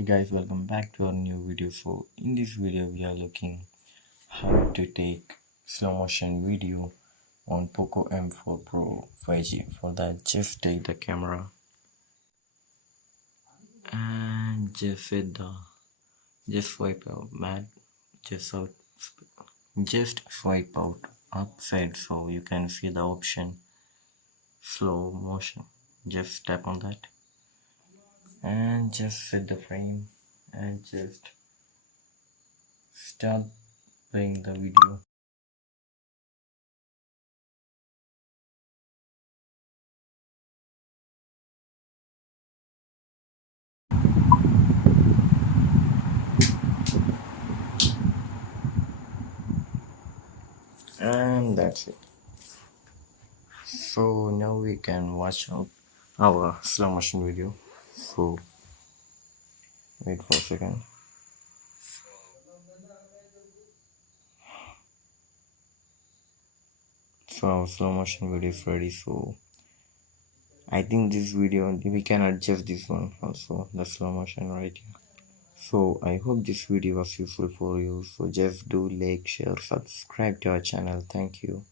Hey guys, welcome back to our new video. So in this video we are looking how to take slow motion video on POCO M4 Pro 5G. For that, just take the camera and just swipe out mat just out just swipe out upside so you can see the option slow motion. Just tap on that and just set the frame and just start playing the video. And that's it. So now we can watch our slow motion video. So wait for a second. So our slow motion video is ready. So I think this video we can adjust this one also, the slow motion right here. So I hope this video was useful for you. So just do like, share, subscribe to our channel. Thank you.